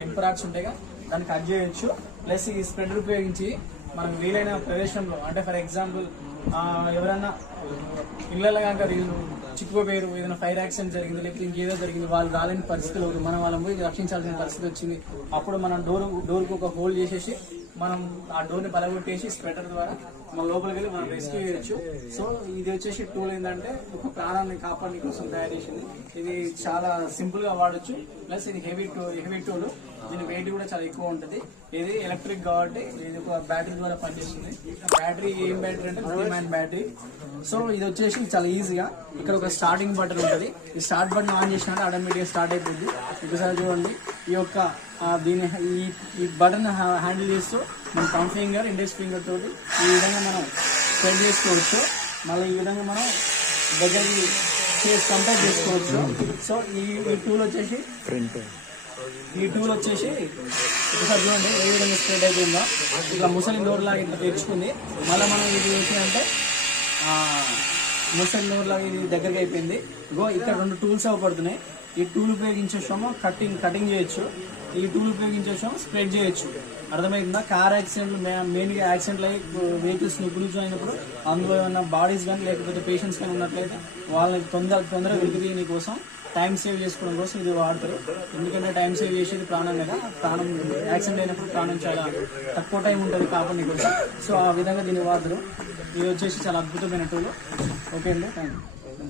టెంపరాక్స్ ఉంటాయిగా దాన్ని కట్ చేయొచ్చు. ప్లస్ ఈ స్ప్రెడర్ ఉపయోగించి మనం వీలైన ప్రదేశంలో అంటే ఫర్ ఎగ్జాంపుల్ ఎవరన్నా ఇళ్ళలో కనుక వీళ్ళు చిక్కుపోయారు ఏదైనా ఫైర్ యాక్సిడెంట్ జరిగింది లేకపోతే ఇంకేదో జరిగింది వాళ్ళు రాలేని పరిస్థితులు మనం వాళ్ళని పోయి రక్షించాల్సిన పరిస్థితి వచ్చింది. అప్పుడు మనం డోర్ డోర్కి ఒక హోల్డ్ చేసేసి మనం ఆ డోర్ని బలగొట్టేసి స్ప్రెడర్ ద్వారా మన లోపలికి వెళ్ళి మనం రెస్క్యూ చేయొచ్చు. సో ఇది వచ్చేసి టూల్ ఏంటంటే ఒక ప్రాణాన్ని కాపాడని కోసం తయారు చేసింది. ఇది చాలా సింపుల్గా వాడొచ్చు. ప్లస్ ఇది హెవీ టూ హెవీ టూల్ దీని వెయిట్ కూడా చాలా ఎక్కువ ఉంటుంది. ఇది ఎలక్ట్రిక్ కాబట్టి ఇది ఒక బ్యాటరీ ద్వారా పనిచేస్తుంది. బ్యాటరీ ఏం బ్యాటరీ అంటే లిథియం మ్యాన్ బ్యాటరీ సో ఇది వచ్చేసి చాలా ఈజీగా ఇక్కడ ఒక స్టార్టింగ్ బటన్ ఉంటుంది. ఈ స్టార్ట్ బటన్ ఆన్ చేసినట్టు ఆటోమేటిక్గా స్టార్ట్ అయిపోద్ది. ఒకసారి చూడండి. ఈ యొక్క ఆ, దీని ఈ ఈ బటన్ హ్యాండిల్ చేస్తూ మన థమ్ ఫింగర్ ఇండెక్స్ ఫింగర్ తోటి ఈ విధంగా మనం స్ప్రెడ్ చేసుకోవచ్చు. మళ్ళీ ఈ విధంగా మనం దగ్గరికి చేసి కంపేర్ చేసుకోవచ్చు. సో ఈ ఈ టూల్ వచ్చేసి ఈ టూల్ వచ్చేసి ఒకసారి చూడండి ఏ విధంగా స్ప్రెడ్ అయిపోయిందో. ఇట్లా ముసలి నోరు లాగా ఇట్లా తెచ్చుకుంది మళ్ళీ మనం ఇది ఏంటి అంటే ముసన్నూరులో ముసలి లాగా ఇది దగ్గరగా అయిపోయింది. గో ఇక్కడ రెండు టూల్స్ అవపడుతున్నాయి ఈ టూల్ ఉపయోగించేసాము కటింగ్ కటింగ్ చేయొచ్చు. ఈ టూల్ ఉపయోగించేసాము స్ప్రెడ్ చేయొచ్చు. అర్థమైందా? కార్ యాక్సిడెంట్లు మెయిన్గా యాక్సిడెంట్ అయ్యి వెహికల్స్ గురించి అయినప్పుడు అందులో ఏమైనా బాడీస్ కానీ లేకపోతే పేషెంట్స్ కానీ ఉన్నట్లయితే వాళ్ళని తొందర తొందరగా వెలికి కోసం టైం సేవ్ చేసుకోవడం కోసం ఇది వాడతారు. ఎందుకంటే టైం సేవ్ చేసేది ప్రాణం కదా ప్రాణం యాక్సిడెంట్ అయినప్పుడు ప్రాణం చాలా తక్కువ టైం ఉంటుంది కాపాడి కోసం సో ఆ విధంగా దీన్ని వాడతారు. ఇది వచ్చేసి చాలా అద్భుతమైన టూలు ఓకే అండి థ్యాంక్ యూ